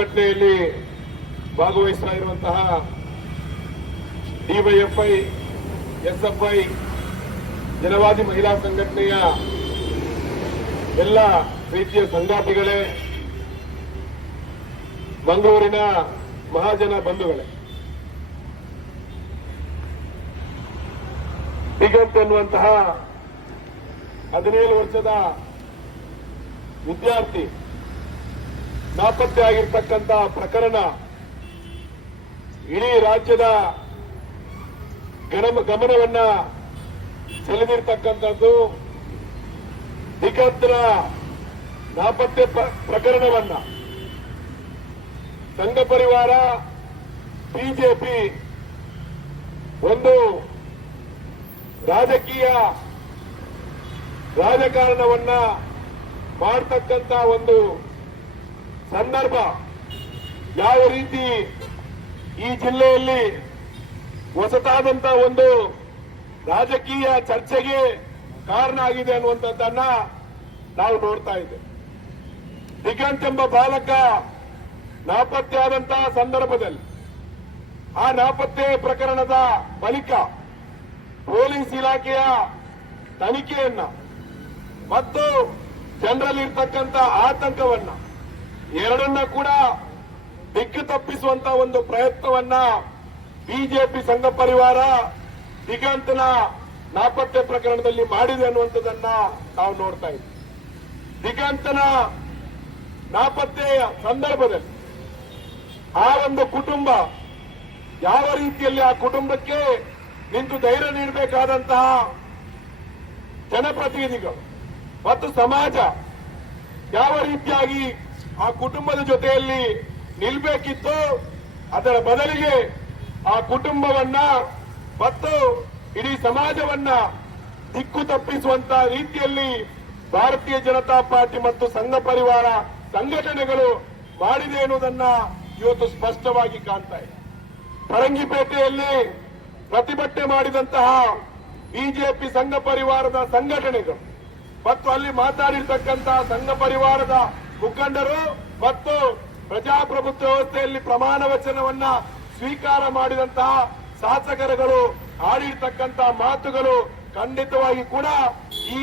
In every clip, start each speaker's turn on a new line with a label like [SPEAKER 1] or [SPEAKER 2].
[SPEAKER 1] ಪ್ರತಿಭಟನೆಯಲ್ಲಿ ಭಾಗವಹಿಸ್ತಾ ಇರುವಂತಹ ಡಿವೈಎಫ್ಐ, ಎಸ್ಎಫ್ಐ, ಜನವಾದಿ ಮಹಿಳಾ ಸಂಘಟನೆಯ ಎಲ್ಲ ರೀತಿಯ ಸಂಗಾತಿಗಳೇ, ಮಂಗಳೂರಿನ ಮಹಾಜನ ಬಂಧುಗಳೇ. ದಿಗಂತ್ ಎನ್ನುವಂತಹ ಹದಿನೇಳು ವರ್ಷದ ವಿದ್ಯಾರ್ಥಿ ನಾಪತ್ತೆ ಆಗಿರ್ತಕ್ಕಂಥ ಪ್ರಕರಣ ಇಡೀ ರಾಜ್ಯದ ಗಮನವನ್ನ ಸೆಳೆದಿರ್ತಕ್ಕಂಥದ್ದು ದಿಗಂತರ ನಾಪತ್ತೆ ಪ್ರ- ಪ್ರಕರಣವನ್ನ. ಸಂಘ ಪರಿವಾರ, ಬಿಜೆಪಿ ಒಂದು ರಾಜಕೀಯ ರಾಜಕಾರಣವನ್ನ ಮಾಡ್ತಕ್ಕಂತ ಒಂದು ಸಂದರ್ಭ ಯಾವ ರೀತಿ ಈ ಜಿಲ್ಲೆಯಲ್ಲಿ ಹೊಸತಾದಂತ ಒಂದು ರಾಜಕೀಯ ಚರ್ಚೆಗೆ ಕಾರಣ ಆಗಿದೆ ಅನ್ನುವಂಥದ್ದನ್ನ ನಾವು ನೋಡ್ತಾ ಇದ್ದೇವೆ. ದಿಗಂತ್ ಎಂಬ ಬಾಲಕ ನಾಪತ್ತೆಯಾದಂತಹ ಸಂದರ್ಭದಲ್ಲಿ ಆ ನಾಪತ್ತೆ ಪ್ರಕರಣದ ಬಳಿಕ ಪೊಲೀಸ್ ಇಲಾಖೆಯ ತನಿಖೆಯನ್ನ ಮತ್ತು ಜನರಲ್ಲಿರ್ತಕ್ಕಂಥ ಆತಂಕವನ್ನ ಎರಡನ್ನ ಕೂಡ ದಿಕ್ಕು ತಪ್ಪಿಸುವಂತ ಒಂದು ಪ್ರಯತ್ನವನ್ನ ಬಿಜೆಪಿ ಸಂಘ ಪರಿವಾರ ದಿಗಂತನ ನಾಪತ್ತೆ ಪ್ರಕರಣದಲ್ಲಿ ಮಾಡಿದೆ ಅನ್ನುವಂಥದ್ದನ್ನ ನಾವು ನೋಡ್ತಾ ಇದ್ದೀವಿ ದಿಗಂತನ ನಾಪತ್ತೆಯ ಸಂದರ್ಭದಲ್ಲಿ ಆ ಒಂದು ಕುಟುಂಬ ಯಾವ ರೀತಿಯಲ್ಲಿ ಆ ಕುಟುಂಬಕ್ಕೆ ನಿಂತು ಧೈರ್ಯ ನೀಡಬೇಕಾದಂತಹ ಜನಪ್ರತಿನಿಧಿಗಳು ಮತ್ತು ಸಮಾಜ ಯಾವ ರೀತಿಯಾಗಿ ಆ ಕುಟುಂಬದ ಜೊತೆಯಲ್ಲಿ ನಿಲ್ಬೇಕಿತ್ತು. ಅದರ ಬದಲಿಗೆ ಆ ಕುಟುಂಬವನ್ನ ಮತ್ತು ಇಡೀ ಸಮಾಜವನ್ನ ದಿಕ್ಕು ತಪ್ಪಿಸುವಂತಹ ರೀತಿಯಲ್ಲಿ ಭಾರತೀಯ ಜನತಾ ಪಾರ್ಟಿ ಮತ್ತು ಸಂಘ ಪರಿವಾರ ಸಂಘಟನೆಗಳು ಮಾಡಿದೆ ಎನ್ನುವುದನ್ನ ಇವತ್ತು ಸ್ಪಷ್ಟವಾಗಿ ಕಾಣ್ತಾ ಇದೆ. ಪರಂಗಿಪೇಟೆಯಲ್ಲಿ ಪ್ರತಿಭಟನೆ ಮಾಡಿದಂತಹ ಬಿಜೆಪಿ ಸಂಘ ಪರಿವಾರದ ಸಂಘಟನೆಗಳು ಮತ್ತು ಅಲ್ಲಿ ಮಾತಾಡಿರ್ತಕ್ಕಂತಹ ಸಂಘ ಪರಿವಾರದ ಮುಖಂಡರು ಮತ್ತು ಪ್ರಜಾಪ್ರಭುತ್ವ ವ್ಯವಸ್ಥೆಯಲ್ಲಿ ಪ್ರಮಾಣ ವಚನವನ್ನ ಸ್ವೀಕಾರ ಮಾಡಿದಂತಹ ಶಾಸಕರುಗಳು ಆಡಿರ್ತಕ್ಕಂತಹ ಮಾತುಗಳು ಖಂಡಿತವಾಗಿ ಕೂಡ ಈ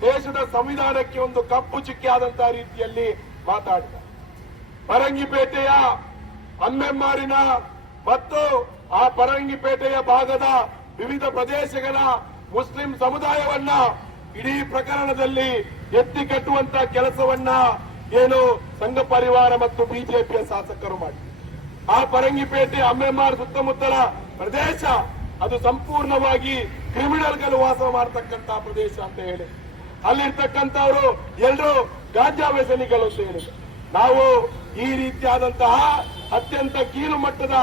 [SPEAKER 1] ದೇಶದ ಸಂವಿಧಾನಕ್ಕೆ ಒಂದು ಕಪ್ಪು ಚುಕ್ಕಿ ಆದಂತಹ ರೀತಿಯಲ್ಲಿ ಮಾತಾಡಿದ. ಪರಂಗಿಪೇಟೆಯ ಅಮ್ಮೆಮ್ಮಾರಿನ ಮತ್ತು ಆ ಪರಂಗಿಪೇಟೆಯ ಭಾಗದ ವಿವಿಧ ಪ್ರದೇಶಗಳ ಮುಸ್ಲಿಂ ಸಮುದಾಯವನ್ನ ಇಡೀ ಪ್ರಕರಣದಲ್ಲಿ ಎತ್ತಿ ಕಟ್ಟುವಂತ ಕೆಲಸವನ್ನ ಏನು ಸಂಘ ಪರಿವಾರ ಮತ್ತು ಬಿಜೆಪಿಯ ಶಾಸಕರು ಮಾಡಿ. ಆ ಪರಂಗಿಪೇಟೆ ಅಮ್ಮೆಮ್ಮಾರ್ ಸುತ್ತಮುತ್ತಲ ಪ್ರದೇಶ, ಅದು ಸಂಪೂರ್ಣವಾಗಿ ಕ್ರಿಮಿನಲ್ಗಳು ವಾಸ ಮಾಡತಕ್ಕಂತ ಪ್ರದೇಶ ಅಂತ ಹೇಳಿ. ಅಲ್ಲಿರ್ತಕ್ಕಂಥವರು ಎಲ್ಲರೂ ಗಾಂಜಾ ವ್ಯಸನಿಗಳು ಹೇಳಿದ್ರು ನಾವು ಈ ರೀತಿಯಾದಂತಹ ಅತ್ಯಂತ ಕೀಳು ಮಟ್ಟದ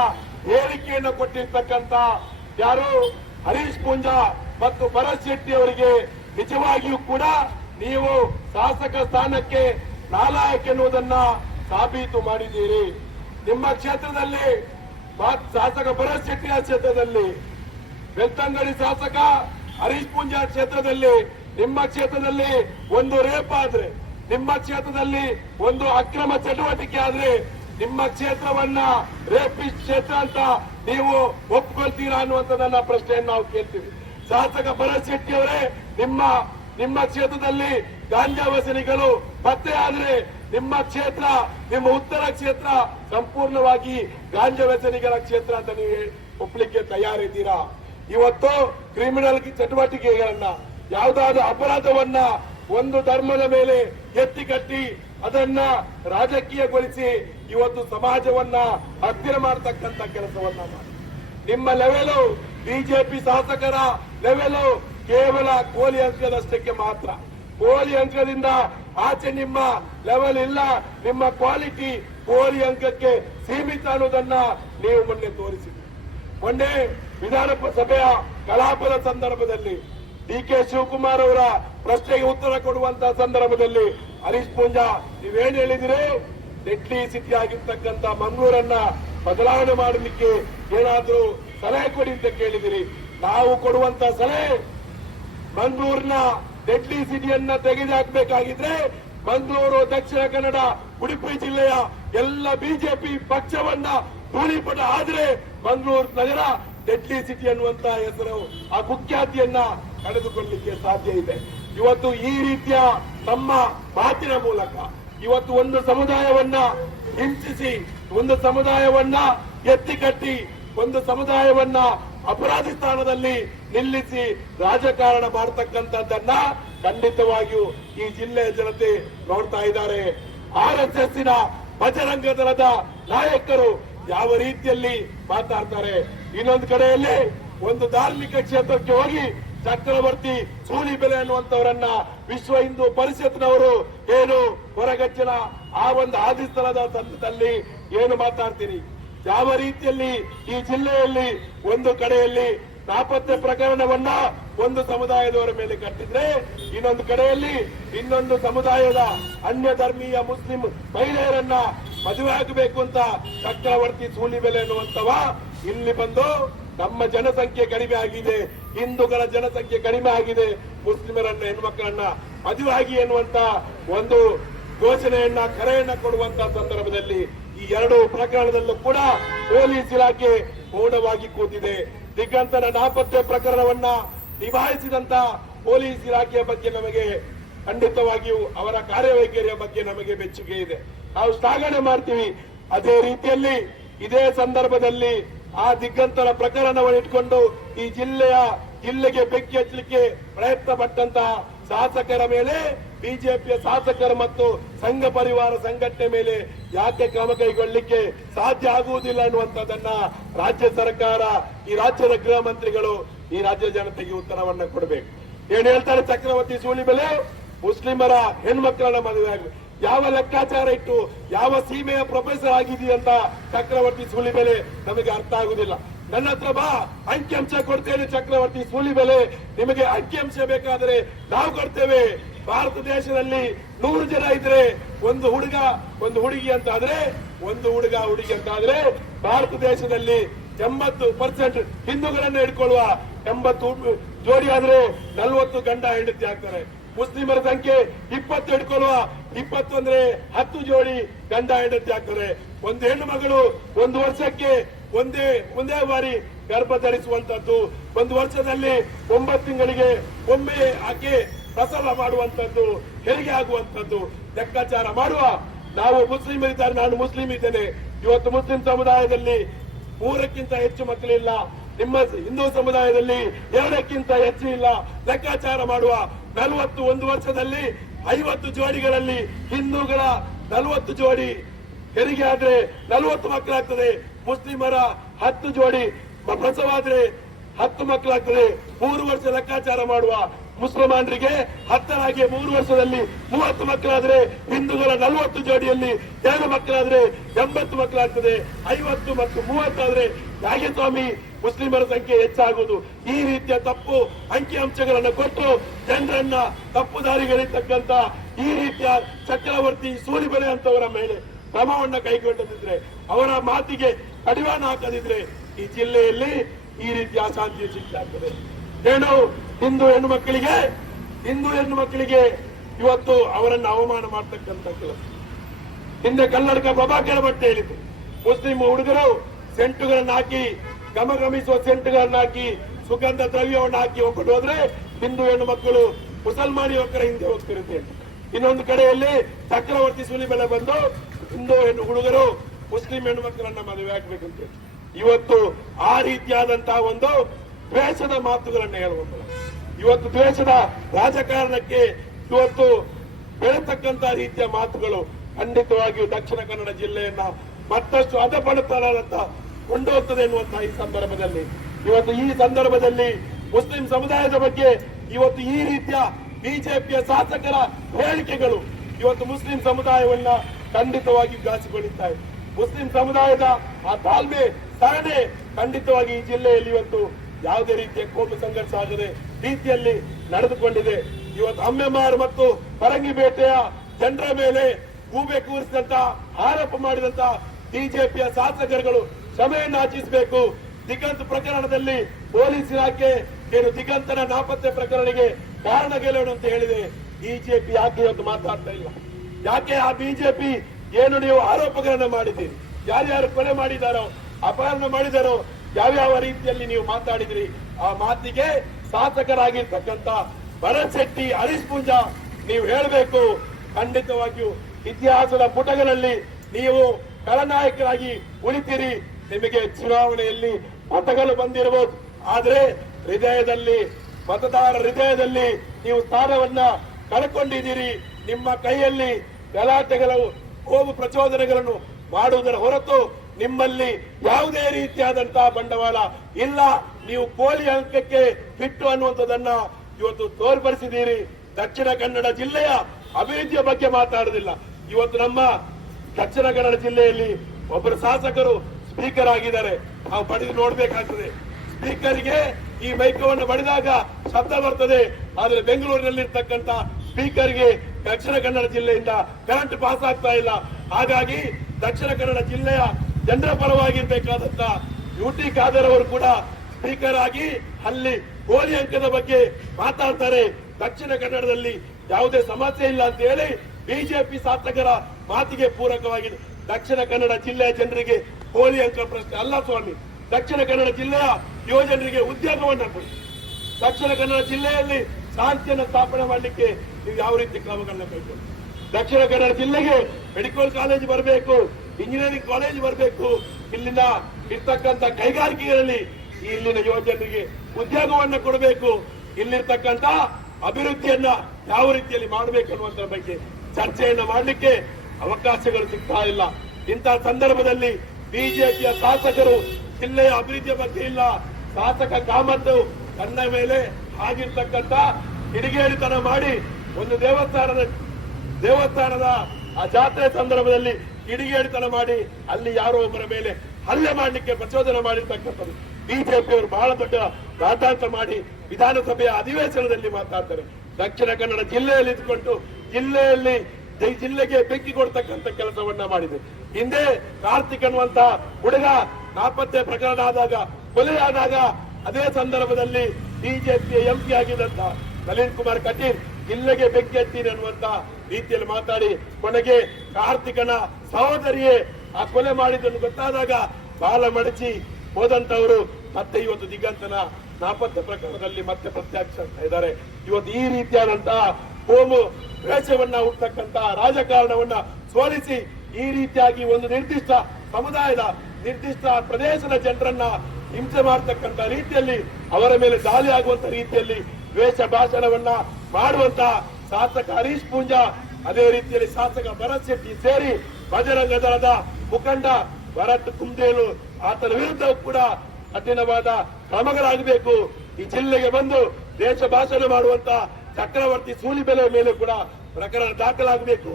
[SPEAKER 1] ಹೇಳಿಕೆಯನ್ನು ಕೊಟ್ಟಿರ್ತಕ್ಕಂತ ಯಾರು? ಹರೀಶ್ ಪೂಂಜಾ ಮತ್ತು ಭರತ್ ಶೆಟ್ಟಿ ಅವರಿಗೆ ನಿಜವಾಗಿಯೂ ಕೂಡ ನೀವು ಶಾಸಕ ಸ್ಥಾನಕ್ಕೆ ನಾಲಾಯಕ್ ಎನ್ನುವುದನ್ನ ಸಾಬೀತು ಮಾಡಿದ್ದೀರಿ. ನಿಮ್ಮ ಕ್ಷೇತ್ರದಲ್ಲಿ ಶಾಸಕ ಭರತ್ ಶೆಟ್ಟಿಯ ಕ್ಷೇತ್ರದಲ್ಲಿ, ಬೆಳ್ತಂಗಡಿ ಶಾಸಕ ಹರೀಶ್ ಪೂಂಜಾ ಕ್ಷೇತ್ರದಲ್ಲಿ, ನಿಮ್ಮ ಕ್ಷೇತ್ರದಲ್ಲಿ ಒಂದು ರೇಪ್ ಆದ್ರೆ, ನಿಮ್ಮ ಕ್ಷೇತ್ರದಲ್ಲಿ ಒಂದು ಅಕ್ರಮ ಚಟುವಟಿಕೆ ಆದ್ರೆ, ನಿಮ್ಮ ಕ್ಷೇತ್ರವನ್ನ ರೇಪಿಸ್ಟ್ ಕ್ಷೇತ್ರ ಅಂತ ನೀವು ಒಪ್ಕೊಳ್ತೀರಾ ಅನ್ನುವಂಥದ್ದನ್ನ ಪ್ರಶ್ನೆಯನ್ನು ನಾವು ಕೇಳ್ತೀವಿ. ಶಾಸಕ ಭರತ್ ಶೆಟ್ಟಿ ಅವರೇ, ನಿಮ್ಮ ನಿಮ್ಮ ಕ್ಷೇತ್ರದಲ್ಲಿ ಗಾಂಜಾ ವ್ಯಸನಿಗಳು ಪತ್ತೆ ಆದ್ರೆ ನಿಮ್ಮ ಕ್ಷೇತ್ರ, ನಿಮ್ಮ ಉತ್ತರ ಕ್ಷೇತ್ರ ಸಂಪೂರ್ಣವಾಗಿ ಗಾಂಜಾ ವ್ಯಸನಿಗಳ ಕ್ಷೇತ್ರ ಅಂತ ನೀವು ಒಪ್ಲಿಕ್ಕೆ ತಯಾರಿದ್ದೀರಾ? ಇವತ್ತು ಕ್ರಿಮಿನಲ್ ಚಟುವಟಿಕೆಗಳನ್ನ, ಯಾವುದಾದ್ರೂ ಅಪರಾಧವನ್ನ ಒಂದು ಧರ್ಮದ ಮೇಲೆ ಎತ್ತಿ ಕಟ್ಟಿ ಅದನ್ನ ರಾಜಕೀಯಗೊಳಿಸಿ ಇವತ್ತು ಸಮಾಜವನ್ನ ಹತ್ತಿರ ಮಾಡತಕ್ಕಂತ ಕೆಲಸವನ್ನ ಮಾಡಿ. ನಿಮ್ಮ ಲೆವೆಲು ಬಿಜೆಪಿ ಶಾಸಕರ ಲೆವೆಲು ಕೇವಲ ಕೋಲಿ ಅಂಕದಷ್ಟಕ್ಕೆ ಮಾತ್ರ. ಕೋಲಿ ಅಂಕದಿಂದ ಆಚೆ ನಿಮ್ಮ ಲೆವೆಲ್ ಇಲ್ಲ. ನಿಮ್ಮ ಕ್ವಾಲಿಟಿ ಕೋಲಿ ಅಂಕಕ್ಕೆ ಸೀಮಿತ ಅನ್ನೋದನ್ನ ನೀವು ಮೊನ್ನೆ ತೋರಿಸಿದ್ರಿ. ಮೊನ್ನೆ ವಿಧಾನ ಸಭೆಯ ಕಲಾಪದ ಸಂದರ್ಭದಲ್ಲಿ ಡಿ ಕೆ ಶಿವಕುಮಾರ್ ಅವರ ಪ್ರಶ್ನೆಗೆ ಉತ್ತರ ಕೊಡುವಂತಹ ಸಂದರ್ಭದಲ್ಲಿ ಹರೀಶ್ ಪೂಂಜಾ, ನೀವೇನ್ ಹೇಳಿದಿರಿ? ಡೆಡ್ಲಿ ಸಿಟಿ ಆಗಿರ್ತಕ್ಕಂಥ ಮಂಗಳೂರನ್ನ ಬದಲಾವಣೆ ಮಾಡಲಿಕ್ಕೆ ಏನಾದ್ರೂ ಸಲಹೆ ಕೊಡಿ ಅಂತ ಕೇಳಿದಿರಿ. ನಾವು ಕೊಡುವಂತ ಸಲಹೆ ಮಂಗಳೂರಿನ ಡೆಡ್ಲಿ ಸಿಟಿಯನ್ನ ತೆಗೆದುಹಾಕಬೇಕಾಗಿದ್ರೆ ಮಂಗಳೂರು, ದಕ್ಷಿಣ ಕನ್ನಡ, ಉಡುಪಿ ಜಿಲ್ಲೆಯ ಎಲ್ಲ ಬಿಜೆಪಿ ಪಕ್ಷವನ್ನ ಧೂಳಿಪಟ ಆದ್ರೆ ಮಂಗಳೂರು ನಗರ ಡೆಡ್ಲಿ ಸಿಟಿ ಅನ್ನುವಂತ ಹೆಸರು, ಆ ಕುಖ್ಯಾತಿಯನ್ನ ಕಳೆದುಕೊಳ್ಳಲಿಕ್ಕೆ ಸಾಧ್ಯ ಇದೆ. ಇವತ್ತು ಈ ರೀತಿಯ ತಮ್ಮ ಮಾತಿನ ಮೂಲಕ ಇವತ್ತು ಒಂದು ಸಮುದಾಯವನ್ನ ಹಿಂಸಿಸಿ, ಒಂದು ಸಮುದಾಯವನ್ನ ಎತ್ತಿ ಕಟ್ಟಿ, ಒಂದು ಸಮುದಾಯವನ್ನ ಅಪರಾಧಿ ಸ್ಥಾನದಲ್ಲಿ ನಿಲ್ಲಿಸಿ ರಾಜಕಾರಣ ಮಾಡತಕ್ಕಂಥದ್ದನ್ನ ಖಂಡಿತವಾಗಿಯೂ ಈ ಜಿಲ್ಲೆಯ ಜನತೆ ನೋಡ್ತಾ ಇದ್ದಾರೆ. ಆರ್ ಎಸ್ ಎಸ್ಸಿನ ಬಜರಂಗ ದಳದ ನಾಯಕರು ಯಾವ ರೀತಿಯಲ್ಲಿ ಮಾತಾಡ್ತಾರೆ? ಇನ್ನೊಂದು ಕಡೆಯಲ್ಲಿ ಒಂದು ಧಾರ್ಮಿಕ ಕ್ಷೇತ್ರಕ್ಕೆ ಹೋಗಿ ಚಕ್ರವರ್ತಿ ಸೂಲಿಬೆಲೆ ಅನ್ನುವಂತವರನ್ನ ವಿಶ್ವ ಹಿಂದೂ ಪರಿಷತ್ನವರು ಏನು ಹೊರಗಚ್ಚಿನ ಆ ಒಂದು ಆದಿಸ್ಥಳದ ಸಂದರ್ಭದಲ್ಲಿ ಏನು ಮಾತಾಡ್ತೀರಿ? ಯಾವ ರೀತಿಯಲ್ಲಿ ಈ ಜಿಲ್ಲೆಯಲ್ಲಿ ಒಂದು ಕಡೆಯಲ್ಲಿ ನಾಪತ್ತೆ ಪ್ರಕರಣವನ್ನ ಒಂದು ಸಮುದಾಯದವರ ಮೇಲೆ ಕಟ್ಟಿದ್ರೆ ಇನ್ನೊಂದು ಕಡೆಯಲ್ಲಿ ಇನ್ನೊಂದು ಸಮುದಾಯದ ಅನ್ಯ ಧರ್ಮೀಯ ಮುಸ್ಲಿಂ ಮಹಿಳೆಯರನ್ನ ಮದುವೆ ಆಗಬೇಕು ಅಂತ ಚಕ್ರವರ್ತಿ ಸೂಲಿಬೆಲೆ ಅನ್ನುವಂತವ ಇಲ್ಲಿ ಬಂದು ನಮ್ಮ ಜನಸಂಖ್ಯೆ ಕಡಿಮೆ ಆಗಿದೆ, ಹಿಂದೂಗಳ ಜನಸಂಖ್ಯೆ ಕಡಿಮೆ ಆಗಿದೆ, ಮುಸ್ಲಿಮರನ್ನ ಹೆಣ್ಮಕ್ಕಳನ್ನ ಮದುವೆ ಆಗಿ ಎನ್ನುವಂತ ಒಂದು ಘೋಷಣೆಯನ್ನ, ಕರೆಯನ್ನ ಕೊಡುವಂತ ಸಂದರ್ಭದಲ್ಲಿ ಈ ಎರಡು ಪ್ರಕರಣದಲ್ಲೂ ಕೂಡ ಪೊಲೀಸ್ ಇಲಾಖೆ ಪೂರ್ಣವಾಗಿ ಕೂತಿದೆ. ದಿಗ್ಗಂತನ ನಾಪತ್ತೆ ಪ್ರಕರಣವನ್ನ ನಿಭಾಯಿಸಿದಂತ ಪೊಲೀಸ್ ಇಲಾಖೆಯ ಬಗ್ಗೆ ನಮಗೆ ಖಂಡಿತವಾಗಿಯೂ ಅವರ ಕಾರ್ಯವೈಖರಿಯ ಬಗ್ಗೆ ನಮಗೆ ಮೆಚ್ಚುಗೆ ಇದೆ. ನಾವು ಶ್ಲಾಘನೆ ಮಾಡ್ತೀವಿ. ಅದೇ ರೀತಿಯಲ್ಲಿ ಇದೇ ಸಂದರ್ಭದಲ್ಲಿ ಆ ದಿಗ್ಗಂತರ ಪ್ರಕರಣವನ್ನು ಇಟ್ಕೊಂಡು ಈ ಜಿಲ್ಲೆಯ ಜಿಲ್ಲೆಗೆ ಬೆಂಕಿ ಹಚ್ಚಲಿಕ್ಕೆ ಪ್ರಯತ್ನ ಪಟ್ಟಂತಹ ಶಾಸಕರ ಮೇಲೆ ಬಿಜೆಪಿಯ ಶಾಸಕರು ಮತ್ತು ಸಂಘ ಪರಿವಾರ ಸಂಘಟನೆ ಮೇಲೆ ಯಾಕೆ ಕ್ರಮ ಕೈಗೊಳ್ಳಲಿಕ್ಕೆ ಸಾಧ್ಯ ಆಗುವುದಿಲ್ಲ ಅನ್ನುವಂಥದ್ದನ್ನ ರಾಜ್ಯ ಸರ್ಕಾರ, ಈ ರಾಜ್ಯದ ಗೃಹ ಮಂತ್ರಿಗಳು, ಈ ರಾಜ್ಯ ಜನತೆಗೆ ಉತ್ತರವನ್ನ ಕೊಡಬೇಕು. ಏನ್ ಹೇಳ್ತಾರೆ ಚಕ್ರವರ್ತಿ ಸೂಲಿಬೆಲೆ ಮುಸ್ಲಿಮರ ಹೆಣ್ಮಕ್ಕಳನ್ನ ಮದುವೆ ಆಗಬೇಕು ಯಾವ ಲೆಕ್ಕಾಚಾರ ಇಟ್ಟು, ಯಾವ ಸೀಮೆಯ ಪ್ರೊಫೆಸರ್ ಆಗಿದೆಯಂತ ಚಕ್ರವರ್ತಿ ಸೂಲಿಬೆಲೆ ನಮಗೆ ಅರ್ಥ ಆಗುದಿಲ್ಲ ನನ್ನ ಹತ್ರ ಬಾ ಅಂಕಿಅಂಶ ಕೊಡ್ತೇನೆ ಚಕ್ರವರ್ತಿ ಸೂಲಿಬೆಲೆ ನಿಮಗೆ ಅಂಕಿಅಂಶ ಬೇಕಾದರೆ ನಾವು ಕೊಡ್ತೇವೆ. ಭಾರತ ದೇಶದಲ್ಲಿ ನೂರು ಜನ ಇದ್ರೆ ಒಂದು ಹುಡುಗ, ಒಂದು ಹುಡುಗಿ ಅಂತ ಆದ್ರೆ ಒಂದು ಹುಡುಗ, ಹುಡುಗಿ ಅಂತ ಆದ್ರೆ ಭಾರತ ದೇಶದಲ್ಲಿ ಎಂಬತ್ತು ಪರ್ಸೆಂಟ್ ಹಿಂದೂಗಳನ್ನ ಹಿಡ್ಕೊಳ್ಳುವ ಎಂಬತ್ತು ಜೋಡಿ ಆದ್ರೆ ನಲ್ವತ್ತು ಗಂಡ ಹೆಂಡತಿ ಆಗ್ತಾರೆ. ಮುಸ್ಲಿಮರ ಸಂಖ್ಯೆ ಇಪ್ಪತ್ತು ಹಿಡ್ಕೊಳ್ಳುವ ಇಪ್ಪತ್ತು ಅಂದ್ರೆ ಹತ್ತು ಜೋಡಿ ಗಂಡ ಹೆಂಡತಿ ಆಗ್ತಾರೆ. ಒಂದು ಹೆಣ್ಣು ಮಗಳು ಒಂದು ವರ್ಷಕ್ಕೆ ಒಂದೇ ಒಂದೇ ಬಾರಿ ಗರ್ಭ ಧರಿಸುವಂತದ್ದು. ಒಂದು ವರ್ಷದಲ್ಲಿ ಒಂಬತ್ತು ತಿಂಗಳಿಗೆ ಒಮ್ಮೆ ಆಕೆ ಪ್ರಸವ ಮಾಡುವಂತದ್ದು ಹೆರಿಗೆ ಆಗುವಂತದ್ದು ಲೆಕ್ಕಾಚಾರ ಮಾಡುವ. ನಾವು ಮುಸ್ಲಿಂ ಇದ್ದಾರೆ, ನಾನು ಮುಸ್ಲಿಂ ಇದ್ದೇನೆ. ಇವತ್ತು ಮುಸ್ಲಿಂ ಸಮುದಾಯದಲ್ಲಿ ಮೂರಕ್ಕಿಂತ ಹೆಚ್ಚು ಮಕ್ಕಳಿಲ್ಲ. ನಿಮ್ಮ ಹಿಂದೂ ಸಮುದಾಯದಲ್ಲಿ ಎರಡಕ್ಕಿಂತ ಹೆಚ್ಚು ಇಲ್ಲ. ಲೆಕ್ಕಾಚಾರ ಮಾಡುವ. ನಲವತ್ತು ಒಂದು ವರ್ಷದಲ್ಲಿ ಐವತ್ತು ಜೋಡಿಗಳಲ್ಲಿ ಹಿಂದೂಗಳ ನಲವತ್ತು ಜೋಡಿ ಹೆರಿಗೆ ಆದ್ರೆ ನಲವತ್ತು ಮಕ್ಕಳಾಗ್ತದೆ. ಮುಸ್ಲಿಮರ ಹತ್ತು ಜೋಡಿ ಪ್ರಸವ ಆದ್ರೆ ಹತ್ತು ಮಕ್ಕಳಾಗ್ತದೆ. ಮೂರು ವರ್ಷ ಲೆಕ್ಕಾಚಾರ ಮಾಡುವ. ಮುಸಲ್ಮಾನರಿಗೆ ಹತ್ತರಾಗಿ ಮೂರು ವರ್ಷದಲ್ಲಿ ಮೂವತ್ತು ಮಕ್ಕಳಾದ್ರೆ ಹಿಂದೂಗಳ ನಲವತ್ತು ಜೋಡಿಯಲ್ಲಿ ಎರಡು ಮಕ್ಕಳಾದ್ರೆ ಎಂಬತ್ತು ಮಕ್ಕಳಾಗ್ತದೆ. ಐವತ್ತು ಮತ್ತು ಮೂವತ್ತಾದ್ರೆ ಯಾಕೆ ಸ್ವಾಮಿ ಮುಸ್ಲಿಮರ ಸಂಖ್ಯೆ ಹೆಚ್ಚಾಗುವುದು. ಈ ರೀತಿಯ ತಪ್ಪು ಅಂಕಿಅಂಶಗಳನ್ನು ಕೊಟ್ಟು ಜನರನ್ನ ತಪ್ಪು ದಾರಿಗಳಿರ್ತಕ್ಕಂತ ಈ ರೀತಿಯ ಚಕ್ರವರ್ತಿ ಸೂಲಿಬೆಲೆ ಅಂತವರ ಮೇಲೆ ಕ್ರಮವನ್ನ ಕೈಗೊಂಡದಿದ್ರೆ, ಅವರ ಮಾತಿಗೆ ಕಡಿವಾಣ ಹಾಕದಿದ್ರೆ ಈ ಜಿಲ್ಲೆಯಲ್ಲಿ ಈ ರೀತಿಯ ಅಶಾಂತಿ ಸೃಷ್ಟಿ ಆಗ್ತದೆ ಏನು? ಹಿಂದೂ ಹೆಣ್ಣು ಮಕ್ಕಳಿಗೆ? ಹಿಂದೂ ಹೆಣ್ಣು ಮಕ್ಕಳಿಗೆ ಇವತ್ತು ಅವರನ್ನು ಅವಮಾನ ಮಾಡ್ತಕ್ಕಂಥ ಕೆಲಸ. ಹಿಂದೆ ಕನ್ನಡಕ ಪ್ರಭಾಕರ ಭಟ್ ಹೇಳಿದ್ರು. ಮುಸ್ಲಿಂ ಹುಡುಗರು ಸೆಂಟುಗಳನ್ನು ಹಾಕಿ ಗಮಗಮಿಸುವ ಸೆಂಟುಗಳನ್ನು ಹಾಕಿ, ಸುಗಂಧ ದ್ರವ್ಯವನ್ನು ಹಾಕಿ ಹೋಗ್ಕೊಂಡು ಹೋದ್ರೆ ಹಿಂದೂ ಹೆಣ್ಣು ಮಕ್ಕಳು ಮುಸಲ್ಮಾನಿ ಯುವಕರ ಹಿಂದೆ ಹೋಗ್ತಿರುತ್ತೆ ಇನ್ನೊಂದು ಕಡೆಯಲ್ಲಿ ಚಕ್ರವರ್ತಿ ಸುಲಿ ಬೆಲೆ ಬಂದು ಹಿಂದೂ ಹೆಣ್ಣು ಹುಡುಗರು ಮುಸ್ಲಿಂ ಹೆಣ್ಣು ಮಕ್ಕಳನ್ನ ಮದುವೆ ಆಗ್ಬೇಕಂತ. ಇವತ್ತು ಆ ರೀತಿಯಾದಂತಹ ಒಂದು ದ್ವೇಷದ ಮಾತುಗಳನ್ನು ಹೇಳುವಂತ ಇವತ್ತು ದ್ವೇಷದ ರಾಜಕಾರಣಕ್ಕೆ ಇವತ್ತು ಬೆಳತಕ್ಕಂತ ರೀತಿಯ ಮಾತುಗಳು ಖಂಡಿತವಾಗಿಯೂ ದಕ್ಷಿಣ ಕನ್ನಡ ಜಿಲ್ಲೆಯನ್ನ ಮತ್ತಷ್ಟು ಅಧಪಡುತ್ತಾರಂತ ಕೊಂಡೋಗ್ತದೆ ಎನ್ನುವಂತಹ ಈ ಸಂದರ್ಭದಲ್ಲಿ. ಇವತ್ತು ಈ ಸಂದರ್ಭದಲ್ಲಿ ಮುಸ್ಲಿಂ ಸಮುದಾಯದ ಬಗ್ಗೆ ಇವತ್ತು ಈ ರೀತಿಯ ಬಿಜೆಪಿಯ ಶಾಸಕರ ಹೇಳಿಕೆಗಳು ಇವತ್ತು ಮುಸ್ಲಿಂ ಸಮುದಾಯವನ್ನ ಖಂಡಿತವಾಗಿ ಗಾಸಿಗೊಳ್ಳುತ್ತಾರೆ ಮುಸ್ಲಿಂ ಸಮುದಾಯದ ಆ ತಾಳ್ಮೆ, ಸರಣೆ ಖಂಡಿತವಾಗಿ ಈ ಜಿಲ್ಲೆಯಲ್ಲಿ ಇವತ್ತು ಯಾವುದೇ ರೀತಿಯ ಕೋಪ ಸಂಘರ್ಷ ಆಗದೆ ರೀತಿಯಲ್ಲಿ ನಡೆದುಕೊಂಡಿದೆ. ಇವತ್ತು ಅಮ್ಮೆಮಾರ್ ಮತ್ತು ಪರಂಗಿಬೇಟೆಯ ಜನರ ಮೇಲೆ ಗೂಬೆ ಕೂರಿಸಿದಂತ ಆರೋಪ ಮಾಡಿದಂತ ಬಿಜೆಪಿಯ ಶಾಸಕರುಗಳು ಕ್ಷಮೆಯನ್ನು ಆಚಿಸಬೇಕು ದಿಗಂತ್ ಪ್ರಕರಣದಲ್ಲಿ ಪೊಲೀಸ್ ಇಲಾಖೆ ಏನು ದಿಗಂತನ ನಾಪತ್ತೆ ಪ್ರಕರಣಕ್ಕೆ ಕಾರಣ ಗೆಲ್ಲೋಣ ಅಂತ ಹೇಳಿದೆ ಬಿಜೆಪಿ ಯಾಕೆ ಇವತ್ತು ಮಾತಾಡ್ತಾ ಇಲ್ಲ? ಯಾಕೆ ಆ ಬಿಜೆಪಿ ಏನು ನೀವು ಆರೋಪಗಳನ್ನ ಮಾಡಿದ್ದೀರಿ? ಯಾರ್ಯಾರು ಕೊಲೆ ಮಾಡಿದಾರೋ ಅಪಹರಣ ಮಾಡಿದಾರೋ ಯಾವ್ಯಾವ ರೀತಿಯಲ್ಲಿ ನೀವು ಮಾತಾಡಿದ್ರಿ, ಆ ಮಾತಿಗೆ ಶಾಸಕರಾಗಿರ್ತಕ್ಕಂಥ ಭರತ್ ಶೆಟ್ಟಿ ಹರೀಶ್ ಪೂಂಜಾ, ನೀವು ಹೇಳಬೇಕು, ಖಂಡಿತವಾಗಿಯೂ ಇತಿಹಾಸದ ಪುಟಗಳಲ್ಲಿ ನೀವು ಖಳನಾಯಕರಾಗಿ ಉಳಿತೀರಿ. ನಿಮಗೆ ಚುನಾವಣೆಯಲ್ಲಿ ಮತಗಳು ಬಂದಿರಬಹುದು. ಆದ್ರೆ ಹೃದಯದಲ್ಲಿ, ಮತದಾರ ಹೃದಯದಲ್ಲಿ ನೀವು ಸ್ಥಾನವನ್ನ ಕಳ್ಕೊಂಡಿದ್ದೀರಿ. ನಿಮ್ಮ ಕೈಯಲ್ಲಿ ಗಲಾಟೆಗಳು ಕೋಮು ಪ್ರಚೋದನೆಗಳನ್ನು ಮಾಡುವುದರ ಹೊರತು ನಿಮ್ಮಲ್ಲಿ ಯಾವುದೇ ರೀತಿಯಾದಂತಹ ಬಂಡವಾಳ ಇಲ್ಲ. ನೀವು ಕೋಲಿ ಅಂಕಕ್ಕೆ ಬಿಟ್ಟು ಅನ್ನುವಂಥದ್ದನ್ನ ಇವತ್ತು ತೋರ್ಪಡಿಸಿದ್ದೀರಿ. ದಕ್ಷಿಣ ಕನ್ನಡ ಜಿಲ್ಲೆಯ ಅಭಿವೃದ್ಧಿಯ ಬಗ್ಗೆ ಮಾತಾಡುದಿಲ್ಲ. ಇವತ್ತು ನಮ್ಮ ದಕ್ಷಿಣ ಕನ್ನಡ ಜಿಲ್ಲೆಯಲ್ಲಿ ಒಬ್ಬರು ಶಾಸಕರು ಸ್ಪೀಕರ್ ಆಗಿದ್ದಾರೆ. ನಾವು ಪಡೆದು ನೋಡ್ಬೇಕಾಗ್ತದೆ. ಸ್ಪೀಕರ್ಗೆ ಈ ಮೈಕವನ್ನು ಬಡಿದಾಗ ಶಬ್ದ ಬರ್ತದೆ. ಆದ್ರೆ ಬೆಂಗಳೂರಿನಲ್ಲಿರ್ತಕ್ಕಂಥ ಸ್ಪೀಕರ್ಗೆ ದಕ್ಷಿಣ ಕನ್ನಡ ಜಿಲ್ಲೆಯಿಂದ ಕರೆಂಟ್ ಪಾಸ್ ಆಗ್ತಾ ಇಲ್ಲ. ಹಾಗಾಗಿ ದಕ್ಷಿಣ ಕನ್ನಡ ಜಿಲ್ಲೆಯ ಜನರ ಪರವಾಗಿರ್ಬೇಕಾದಂತ ಯು ಟಿ ಖಾದರ್ ಅವರು ಕೂಡ ಸ್ಪೀಕರ್ ಆಗಿ ಅಲ್ಲಿ ಹೋಲಿ ಅಂಕದ ಬಗ್ಗೆ ಮಾತಾಡ್ತಾರೆ. ದಕ್ಷಿಣ ಕನ್ನಡದಲ್ಲಿ ಯಾವುದೇ ಸಮಸ್ಯೆ ಇಲ್ಲ ಅಂತ ಹೇಳಿ ಬಿಜೆಪಿ ಶಾಸಕರ ಮಾತಿಗೆ ಪೂರಕವಾಗಿದೆ. ದಕ್ಷಿಣ ಕನ್ನಡ ಜಿಲ್ಲೆಯ ಜನರಿಗೆ ಹೋಲಿ ಅಂಕ ಪ್ರಶ್ನೆ ಅಲ್ಲ ಸ್ವಾಮಿ. ದಕ್ಷಿಣ ಕನ್ನಡ ಜಿಲ್ಲೆಯ ಯುವಜನರಿಗೆ ಉದ್ಯೋಗವನ್ನ ಕೊಡಿ. ದಕ್ಷಿಣ ಕನ್ನಡ ಜಿಲ್ಲೆಯಲ್ಲಿ ಶಾಂತಿಯನ್ನು ಸ್ಥಾಪನೆ ಮಾಡಲಿಕ್ಕೆ ನೀವು ಯಾವ ರೀತಿ ಕ್ರಮಗಳನ್ನ ಕೈಗೊಳ್ಳಿ? ದಕ್ಷಿಣ ಕನ್ನಡ ಜಿಲ್ಲೆಗೆ ಮೆಡಿಕಲ್ ಕಾಲೇಜ್ ಬರಬೇಕು. ಇಂಜಿನಿಯರಿಂಗ್ ಕಾಲೇಜ್ ಬರಬೇಕು. ಇಲ್ಲಿನ ಇರ್ತಕ್ಕಂಥ ಕೈಗಾರಿಕೆಗಳಲ್ಲಿ ಇಲ್ಲಿನ ಯುವಜನರಿಗೆ ಉದ್ಯೋಗವನ್ನು ಕೊಡಬೇಕು. ಇಲ್ಲಿರ್ತಕ್ಕಂಥ ಅಭಿವೃದ್ಧಿಯನ್ನ ಯಾವ ರೀತಿಯಲ್ಲಿ ಮಾಡಬೇಕು ಅನ್ನುವಂತರ ಬಗ್ಗೆ ಚರ್ಚೆಯನ್ನು ಮಾಡಲಿಕ್ಕೆ ಅವಕಾಶಗಳು ಸಿಗ್ತಾ ಇಲ್ಲ. ಇಂತಹ ಸಂದರ್ಭದಲ್ಲಿ ಬಿಜೆಪಿಯ ಶಾಸಕರು ಜಿಲ್ಲೆಯ ಅಭಿವೃದ್ಧಿಯ ಬಗ್ಗೆ ಇಲ್ಲ. ಶಾಸಕ ಕಾಮತ್ತು ತನ್ನ ಮೇಲೆ ಆಗಿರ್ತಕ್ಕಂಥ ಹಿಡಿಗೇರಿತನ ಮಾಡಿ ಒಂದು ದೇವಸ್ಥಾನದ ದೇವಸ್ಥಾನದ ಆ ಜಾತ್ರೆ ಸಂದರ್ಭದಲ್ಲಿ ಕಿಡಿಗೇಡಿತನ ಮಾಡಿ ಅಲ್ಲಿ ಯಾರೋ ಒಬ್ಬರ ಮೇಲೆ ಹಲ್ಲೆ ಮಾಡಲಿಕ್ಕೆ ಪ್ರಚೋದನೆ ಮಾಡಿರ್ತಕ್ಕಂಥದ್ದು. ಬಿಜೆಪಿಯವರು ಬಹಳ ದೊಡ್ಡ ರಾಜಾಂತ ಮಾಡಿ ವಿಧಾನಸಭೆಯ ಅಧಿವೇಶನದಲ್ಲಿ ಮಾತಾಡ್ತಾರೆ. ದಕ್ಷಿಣ ಕನ್ನಡ ಜಿಲ್ಲೆಯಲ್ಲಿ ಇದ್ಕೊಂಡು ಜಿಲ್ಲೆಯಲ್ಲಿ ಜಿಲ್ಲೆಗೆ ಬೆಂಕಿ ಕೊಡ್ತಕ್ಕಂಥ ಕೆಲಸವನ್ನ ಮಾಡಿದೆ. ಹಿಂದೆ ಕಾರ್ತಿಕ್ ಅನ್ನುವಂತ ಹುಡುಗ ನಾಪತ್ತೆ ಪ್ರಕರಣ ಆದಾಗ ಕೊಲೆಯಾದಾಗ ಅದೇ ಸಂದರ್ಭದಲ್ಲಿ ಬಿಜೆಪಿಯ ಎಂಪಿ ಆಗಿದ್ದಂತ ನಳಿನ್ ಕುಮಾರ್ ಕಟೀಲ್ ಜಿಲ್ಲೆಗೆ ಬೆಂಕಿ ಹತ್ತೀನಿ ಅನ್ನುವಂತ ರೀತಿಯಲ್ಲಿ ಮಾತಾಡಿ ಕೊನೆಗೆ ಕಾರ್ತಿಕನ ಸಹೋದರಿಯೇ ಆ ಕೊಲೆ ಮಾಡಿದ್ದನ್ನು ಗೊತ್ತಾದಾಗ ಬಾಲ ಮಡಚಿ ಹೋದಂತವರು ಮತ್ತೆ ಇವತ್ತು ದಿಗಂತನ ನಾಪತ್ತೆ ಪ್ರಕರಣದಲ್ಲಿ ಮತ್ತೆ ಪ್ರತ್ಯಕ್ಷ ಇದ್ದಾರೆ. ಇವತ್ತು ಈ ರೀತಿಯಾದಂತಹ ಕೋಮು ವೇಷವನ್ನ ಹುಟ್ಟತಕ್ಕಂತಹ ರಾಜಕಾರಣವನ್ನ ಸೋಲಿಸಿ ಈ ರೀತಿಯಾಗಿ ಒಂದು ನಿರ್ದಿಷ್ಟ ಸಮುದಾಯದ ನಿರ್ದಿಷ್ಟ ಪ್ರದೇಶದ ಜನರನ್ನ ಹಿಂಸೆ ಮಾಡತಕ್ಕಂತ ರೀತಿಯಲ್ಲಿ ಅವರ ಮೇಲೆ ದಾಳಿ ಆಗುವಂತ ರೀತಿಯಲ್ಲಿ ದ್ವೇಷ ಭಾಷಣವನ್ನ ಮಾಡುವಂತ ಶಾಸಕ ಹರೀಶ್ ಪೂಂಜಾ ಅದೇ ರೀತಿಯಲ್ಲಿ ಶಾಸಕ ಭರತ್ ಶೆಟ್ಟಿ ಸೇರಿ ಬಜರಂಗ ದಳದ ಮುಖಂಡ ಭರತ್ ಕುಂದೇಲು ಆತನ ವಿರುದ್ಧ ಕೂಡ ಕಠಿಣವಾದ ಕ್ರಮಗಳಾಗಬೇಕು. ಈ ಜಿಲ್ಲೆಗೆ ಬಂದು ದೇಶ ಭಾಷಣ ಮಾಡುವಂತ ಚಕ್ರವರ್ತಿ ಸೂಲಿಬೆಲೆ ಮೇಲೆ ಕೂಡ ಪ್ರಕರಣ ದಾಖಲಾಗಬೇಕು.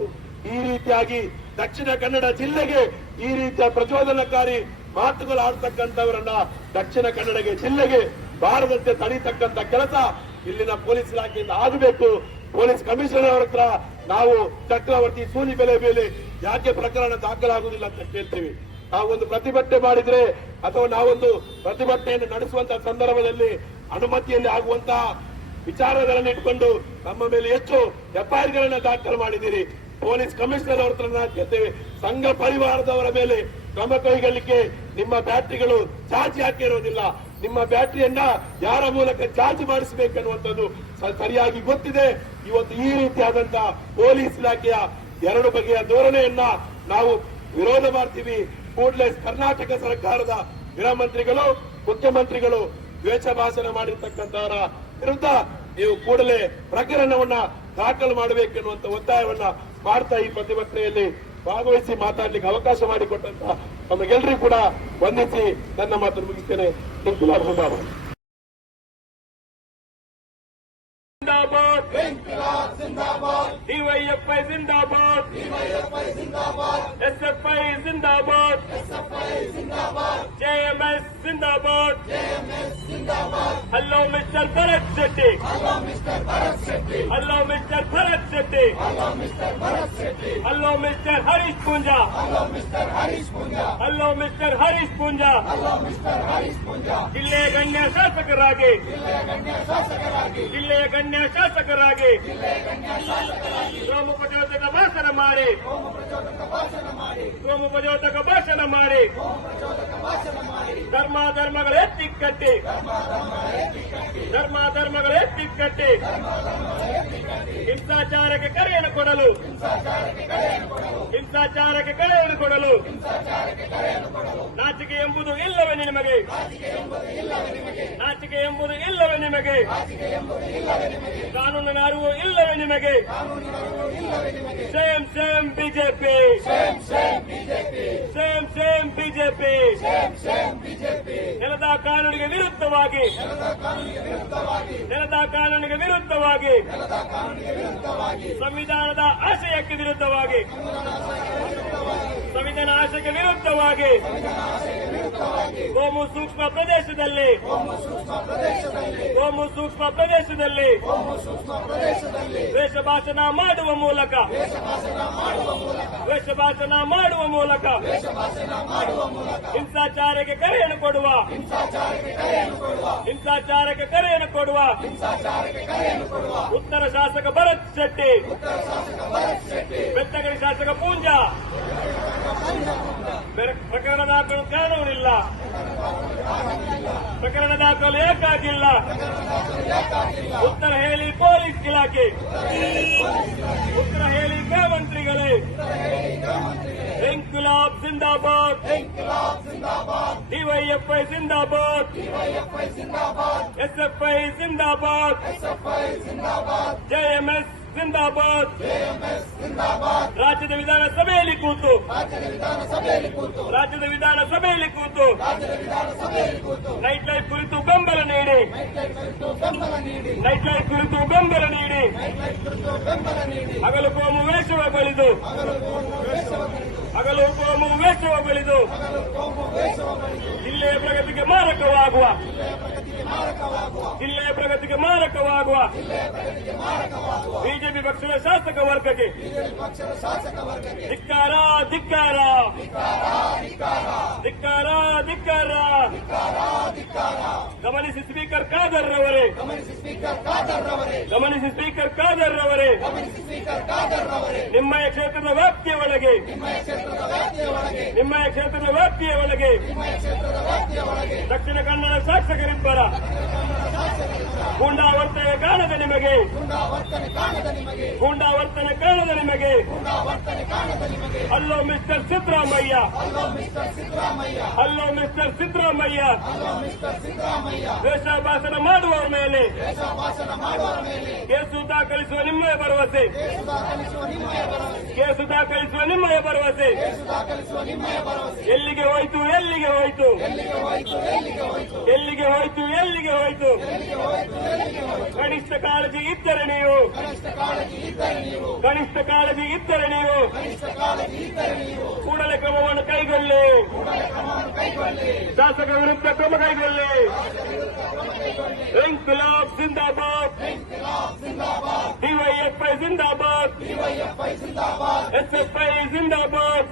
[SPEAKER 1] ಈ ರೀತಿಯಾಗಿ ದಕ್ಷಿಣ ಕನ್ನಡ ಜಿಲ್ಲೆಗೆ ಈ ರೀತಿಯ ಪ್ರಚೋದನಕಾರಿ ಮಾತುಗಳು ಆಡ್ತಕ್ಕಂಥವರನ್ನ ದಕ್ಷಿಣ ಕನ್ನಡಗೆ, ಜಿಲ್ಲೆಗೆ ಬಾರದಂತೆ ತಡೀತಕ್ಕಂಥ ಕೆಲಸ ಇಲ್ಲಿನ ಪೊಲೀಸ್ ಇಲಾಖೆಯಿಂದ ಆಗಬೇಕು. ಪೊಲೀಸ್ ಕಮಿಷನರ್ ಅವರ ಹತ್ರ ನಾವು ಚಕ್ರವರ್ತಿ ಸೂಲಿ ಬೆಲೆ ಮೇಲೆ ಯಾಕೆ ಪ್ರಕರಣ ದಾಖಲಾಗುವುದಿಲ್ಲ ಅಂತ ಕೇಳ್ತೀವಿ. ನಾವೊಂದು ಪ್ರತಿಭಟನೆ ಮಾಡಿದ್ರೆ ಅಥವಾ ನಾವೊಂದು ಪ್ರತಿಭಟನೆಯನ್ನು ನಡೆಸುವಂತಹ ಸಂದರ್ಭದಲ್ಲಿ ಅನುಮತಿಯಲ್ಲಿ ಆಗುವಂತಹ ವಿಚಾರಗಳನ್ನು ಇಟ್ಕೊಂಡು ನಮ್ಮ ಮೇಲೆ ಎಷ್ಟು ಎಫ್ಐಆರ್ ಗಳನ್ನ ದಾಖಲು ಮಾಡಿದ್ದೀರಿ. ಪೊಲೀಸ್ ಕಮಿಷನರ್ ಅವರ ಹತ್ರ ಕೇಳ್ತೇವೆ. ಸಂಘ ಪರಿವಾರದವರ ಮೇಲೆ ಕ್ರಮ ಕೈಗೊಳ್ಳಿಕ್ಕೆ ನಿಮ್ಮ ಬ್ಯಾಟ್ರಿಗಳು ಚಾರ್ಜ್ ಹಾಕಿರೋದಿಲ್ಲ ನಿಮ್ಮ ಬ್ಯಾಟ್ರಿಯನ್ನ ಯಾರ ಮೂಲಕ ಚಾರ್ಜ್ ಮಾಡಿಸಬೇಕನ್ನುವಂಥದ್ದು ಸರಿಯಾಗಿ ಗೊತ್ತಿದೆ. ಇವತ್ತು ಈ ರೀತಿಯಾದಂತಹ ಪೊಲೀಸ್ ಇಲಾಖೆಯ ಎರಡು ಬಗೆಯ ಧೋರಣೆಯನ್ನ ನಾವು ವಿರೋಧ ಮಾಡ್ತೀವಿ. ಕೂಡಲೇ ಕರ್ನಾಟಕ ಸರ್ಕಾರದ ಗೃಹ ಮಂತ್ರಿಗಳು, ಮುಖ್ಯಮಂತ್ರಿಗಳು ದ್ವೇಷ ಭಾಷಣ ಮಾಡಿರ್ತಕ್ಕಂಥವರ ವಿರುದ್ಧ ನೀವು ಕೂಡಲೇ ಪ್ರಕರಣವನ್ನ ದಾಖಲು ಮಾಡಬೇಕೆನ್ನುವಂತ ಒತ್ತಾಯವನ್ನ ಮಾಡ್ತಾ ಈ ಪ್ರತಿಭಟನೆಯಲ್ಲಿ ಭಾಗವಹಿಸಿ ಮಾತಾಡ್ಲಿಕ್ಕೆ ಅವಕಾಶ ಮಾಡಿಕೊಟ್ಟಂತ ನಮಗೆಲ್ಲರಿಗೂ ಕೂಡ ವಂದಿಸಿ ನನ್ನ ಮಾತನ್ನು ಮುಗಿಸ್ತೇನೆ. ಇಂಕುಲಾಬ್ ಜಿಂದಾಬಾದ್.
[SPEAKER 2] డివైఎఫ్ఐ జిందాబాద్ ఎస్ఎఫ్ఐ జిందాబాద్ జేఎంఎస్ జిందాబాద్ hello mister Bharath Shetty hello mister Bharath Shetty hello mister Harish Poonja hello mister Harish Poonja ಜಿಲ್ಲೆಯ ಗಣ್ಯ ಶಾಸಕರಾಗಿ ಜಿಲ್ಲೆಯ ಗಣ್ಯ ಶಾಸಕರಾಗಿ ಸೋಮುಪಜೋತಕ ಭಾಷಣ ಮಾಡಿ. ಸೋಮುಪಜೋತಕ ಭಾಷಣ ಮಾಡಿ. ಧರ್ಮ ಧರ್ಮಗಳ ಎತ್ತಿಕ್ಕಟ್ಟಿ ಧರ್ಮ ಧರ್ಮಗಳ ಎತ್ತಿಕ್ಕಟ್ಟಿ ಹಿಂಸಾಚಾರಕ್ಕೆ ಕರೆಯನ್ನು ಕೊಡಲು. ಹಿಂಸಾಚಾರಕ್ಕೆ ಕರೆಯನ್ನು ಕೊಡಲು. ನಾಚಿಕೆ ಎಂಬುದು ಇಲ್ಲವೇ ನಿಮಗೆ. ನಾಚಿಕೆ ಎಂಬುದು ಇಲ್ಲವೇ ನಿಮಗೆ. ಕಾನೂನಿನ ಅರಿವು ಇಲ್ಲವೇ ನಿಮಗೆ. Same same BJP same same BJP ನೆಲದ ಕಾನೂನಿಗೆ ವಿರುದ್ಧವಾಗಿ. ನೆಲದ ಕಾನೂನಿಗೆ ವಿರುದ್ಧವಾಗಿ. ಸಂವಿಧಾನದ ಆಶಯಕ್ಕೆ ವಿರುದ್ಧವಾಗಿ. ಸಂವಿಧಾನ ಆಶಯಕ್ಕೆ ವಿರುದ್ಧವಾಗಿ. ಕೋಮು ಸೂಕ್ಷ್ಮ ಪ್ರದೇಶದಲ್ಲಿ. ಕೋಮು ಸೂಕ್ಷ್ಮ ಪ್ರದೇಶದಲ್ಲಿ. ವೇಷ ಭಾಷಣ ಮಾಡುವ ಮೂಲಕ. ವೇಷ ಭಾಷಣ ಮಾಡುವ ಮೂಲಕ. ಹಿಂಸಾಚಾರಕ್ಕೆ ಕರೆಯನ್ನು ಕೊಡುವ. ಹಿಂಸಾಚಾರಕ್ಕೆ ಕರೆಯನ್ನು ಕೊಡುವ. ಉತ್ತರ ಶಾಸಕ ಭರತ್ ಶೆಟ್ಟಿ. ಬೆತ್ತಗಡಿ ಶಾಸಕ ಪೂಂಜಾ. ಪ್ರಕರಣ ದಾಖಲು ಕಾನೂನಿಲ್ಲ ಪ್ರಕರಣ ದಾಖಲು ಏಕಾಗಿಲ್ಲ ಉತ್ತರ ಹೇಳಿ ಪೊಲೀಸ್ ಇಲಾಖೆ ಉತ್ತರ ಹೇಳಿ ಗೃಹ ಮಂತ್ರಿಗಳೇ ಇಂಕುಲಾಬ್ ಜಿಂದಾಬಾದ್ ಡಿವೈಎಫ್ಐ ಜಿಂದಾಬಾದ್ ಎಸ್ಎಫ್ಐ ಜಿಂದಾಬಾದ್ ಜೆಎಂಎಸ್ ಜಿಂದಾಬಾದ್. ರಾಜ್ಯದ ವಿಧಾನಸಭೆಯಲ್ಲಿ ಕೂತು. ರಾಜ್ಯದ ವಿಧಾನಸಭೆಯಲ್ಲಿ ಕೂತು. ನೈಟ್ ಲೈಫ್ ಕುರಿತು ಬೆಂಬಲ ನೀಡಿ. ನೈಟ್ ಲೈಫ್ ಕುರಿತು ಬೆಂಬಲ ನೀಡಿ. ಹಗಲು ಕೋಮು ವೇಷವಗೊಳಿದು ಹಗಲು ಕೋಮು ವೇಷವಗೊಳಿದು ಜಿಲ್ಲೆಯ ಪ್ರಗತಿಗೆ ಮಾರಕವಾಗುವ. ಜಿಲ್ಲೆಯ ಪ್ರಗತಿಗೆ ಮಾರಕವಾಗುವ. ಬಿಜೆಪಿ ಪಕ್ಷದ ಶಾಸಕ ವರ್ಗಕ್ಕೆ. ಧಿಕ್ಕಾರ ಧಿಕ್ಕಾರ. ಧಿಕ್ಕಾರ ಧಿಕ್ಕಾರ. ಗಮನಿಸಿ ಸ್ಪೀಕರ್ ಖಾದರ್ ರವರೇ. ಗಮನಿಸಿ ಸ್ಪೀಕರ್ ಖಾದರ್ ರವರೇ. ನಿಮ್ಮಯ ಕ್ಷೇತ್ರದ ವ್ಯಾಪ್ತಿಯ ಒಳಗೆ. ನಿಮ್ಮಯ ಕ್ಷೇತ್ರದ ವ್ಯಾಪ್ತಿಯ ಒಳಗೆ. ದಕ್ಷಿಣ ಕನ್ನಡ ಶಾಸಕರಿಬ್ಬರ. ಗೂಂಡಾವರ್ತನೆ ಕಾಣದ ನಿಮಗೆ. ಗುಂಡಾವರ್ತನೆ ಕಾಣದ ನಿಮಗೆ. ಅಲ್ಲೋ ಮಿಸ್ಟರ್ ಸಿದ್ದರಾಮಯ್ಯ. ಅಲ್ಲೋ ಮಿಸ್ಟರ್ ಸಿದ್ದರಾಮಯ್ಯ. ಭಾಷಣ ಮಾಡುವವರ ಮೇಲೆ. ಕೇಸು ದಾಖಲಿಸುವ ನಿಮ್ಮ ಭರವಸೆ. ಕೇಸು ದಾಖಲಿಸುವ ನಿಮ್ಮಯ ಭರವಸೆ. ಎಲ್ಲಿಗೆ ಹೋಯ್ತು ಎಲ್ಲಿಗೆ ಹೋಯ್ತು. ಎಲ್ಲಿಗೆ ಹೋಯ್ತು ಎಲ್ಲಿಗೆ ಹೋಯ್ತು. ಕನಿಷ್ಠ ಕಾಳಜಿ ಇದ್ದರೆ ನೀವು. ಕನಿಷ್ಠ ಕಾಳಜಿ ಇದ್ದರೆ ನೀವು. ಕೂಡಲೇ ಕ್ರಮವನ್ನು ಕೈಗೊಳ್ಳಿ. ಶಾಸಕ ವಿರುದ್ಧ ಕ್ರಮ ಕೈಗೊಳ್ಳಿ. ಇಂಕುಲಾಬ್ ಜಿಂದಾಬಾದ್ ಡಿವೈಎಫ್ಐ ಜಿಂದಾಬಾದ್ ಎಸ್ಎಫ್ಐ ಜಿಂದಾಬಾದ್